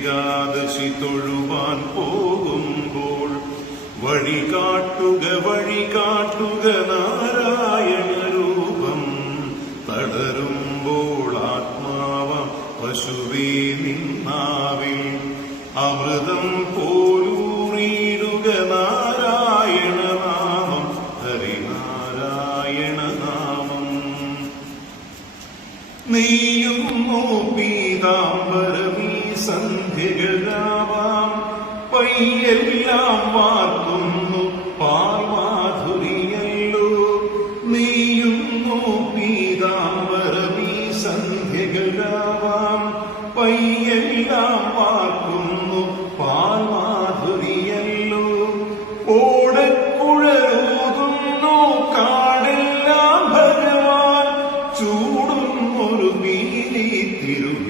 ഏകാദശി തൊഴുവാൻ പോകുമ്പോൾ വഴി കാട്ടുക നാരായണ രൂപം. തളരുമ്പോൾ ആത്മാവം പശുവേ നിന്നാവിൽ അമൃതം പോലൂറിയിടുക നാരായണ നാമം, ഹരിനാരായണ നാമം. നെയ്യുന്നു പീതാംബരമീ സന്ധ്യകളാവാം, പയ്യെല്ലാം വാർക്കുന്നു പാൽമാധുരിയല്ലോ. നെയ്യുന്നു പീതാംബരമീ സന്ധ്യകളാവാം, പയ്യെല്ലാം